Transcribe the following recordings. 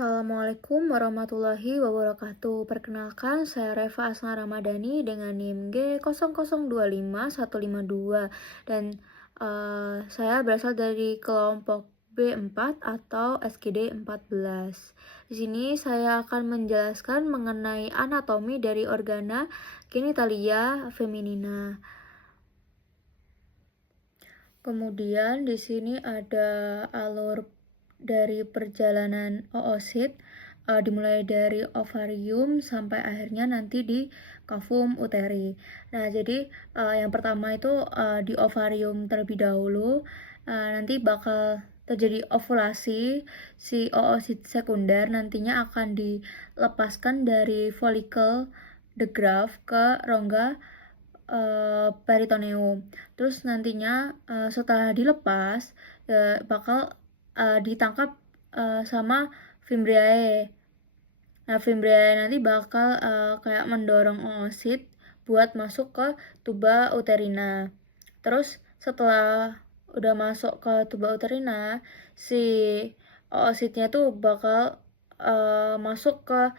Assalamualaikum warahmatullahi wabarakatuh. Perkenalkan, saya Reva Asna Ramadhani dengan NIM G00255152 dan saya berasal dari kelompok B4 atau SGD 14. Di sini saya akan menjelaskan mengenai anatomi dari organa genitalia feminina. Kemudian di sini ada alur dari perjalanan oosit, dimulai dari ovarium sampai akhirnya nanti di kavum uteri. Nah, jadi yang pertama itu di ovarium terlebih dahulu, nanti bakal terjadi ovulasi. Si oosit sekunder nantinya akan dilepaskan dari folikel the graft ke rongga peritoneum. Terus nantinya setelah dilepas bakal ditangkap sama fimbriae. Nah, fimbriae nanti bakal kayak mendorong oosit buat masuk ke tuba uterina. Terus setelah udah masuk ke tuba uterina, si oositnya tuh bakal masuk ke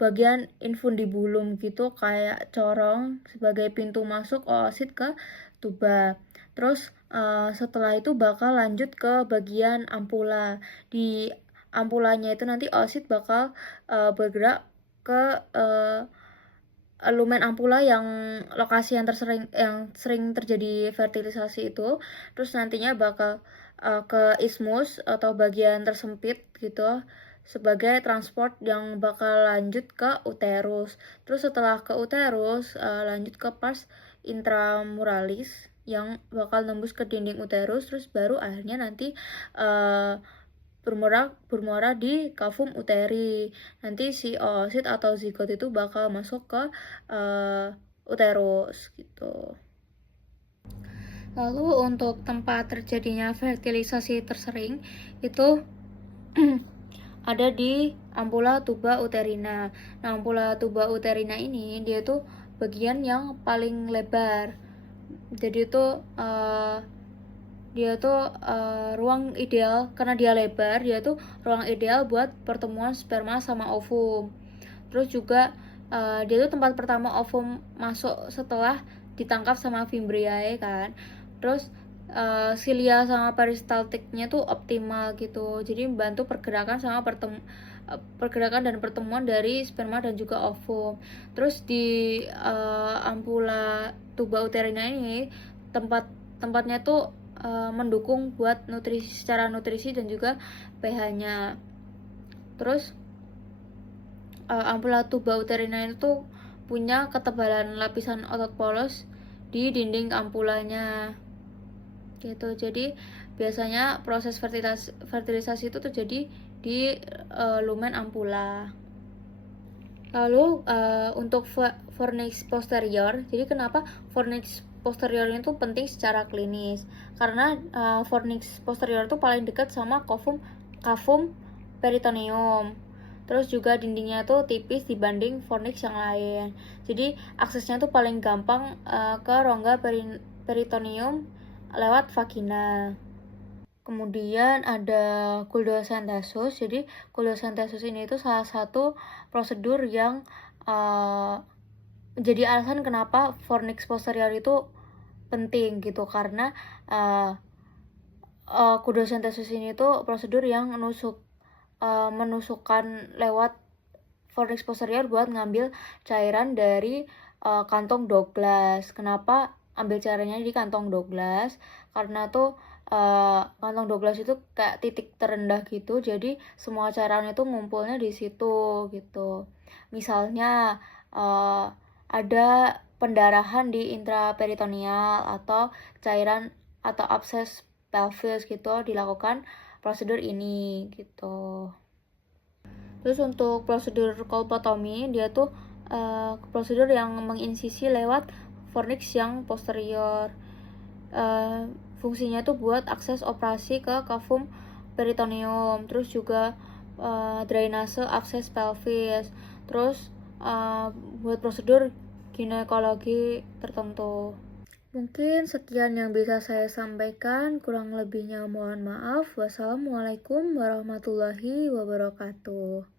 bagian infundibulum gitu, kayak corong sebagai pintu masuk oosit ke tuba. Terus setelah itu bakal lanjut ke bagian ampula. Di ampulanya itu nanti oosit bakal bergerak ke lumen ampula yang lokasi yang sering terjadi fertilisasi itu. Terus nantinya bakal ke ismus atau bagian tersempit gitu sebagai transport yang bakal lanjut ke uterus. Terus setelah ke uterus lanjut ke pars intramuralis yang bakal nembus ke dinding uterus, terus baru akhirnya nanti bermuara di kavum uteri. Nanti si oosit atau zigot itu bakal masuk ke uterus gitu. Lalu untuk tempat terjadinya fertilisasi tersering itu ada di ampula tuba uterina. Nah, ampula tuba uterina ini dia tuh bagian yang paling lebar. Jadi itu ruang ideal, karena dia lebar, dia tuh ruang ideal buat pertemuan sperma sama ovum. Terus juga dia tuh tempat pertama ovum masuk setelah ditangkap sama fimbriae kan. Terus silia sama peristaltiknya tuh optimal gitu, jadi membantu pergerakan dan pertemuan dari sperma dan juga ovum. Terus di ampula tuba uterina ini tempatnya tuh mendukung buat secara nutrisi dan juga pH-nya. Terus ampula tuba uterina itu punya ketebalan lapisan otot polos di dinding ampulanya gitu. Jadi biasanya proses fertilisasi itu terjadi di lumen ampula. Lalu untuk fornix posterior, jadi kenapa fornix posterior itu penting secara klinis? Karena fornix posterior itu paling dekat sama kavum peritoneum. Terus juga dindingnya tuh tipis dibanding fornix yang lain. Jadi aksesnya tuh paling gampang ke rongga peritoneum lewat vagina. Kemudian ada kuldosentesis. Jadi kuldosentesis ini itu salah satu prosedur yang menjadi alasan kenapa fornix posterior itu penting gitu, karena kuldosentesis ini tuh prosedur yang menusukkan lewat fornix posterior buat ngambil cairan dari kantong Douglas. Kenapa ambil cairannya di kantong Douglas? Karena tuh kantong Douglas itu kayak titik terendah gitu, jadi semua cairan itu ngumpulnya di situ gitu. Misalnya ada pendarahan di intraperitoneal atau cairan atau abses pelvis gitu, dilakukan prosedur ini gitu. Terus untuk prosedur kolpotomi, dia tuh prosedur yang menginsisi lewat fornix yang posterior. Fungsinya tuh buat akses operasi ke kavum peritoneum, terus juga drainase akses pelvis, terus buat prosedur ginekologi tertentu. Mungkin sekian yang bisa saya sampaikan, kurang lebihnya mohon maaf. Wassalamualaikum warahmatullahi wabarakatuh.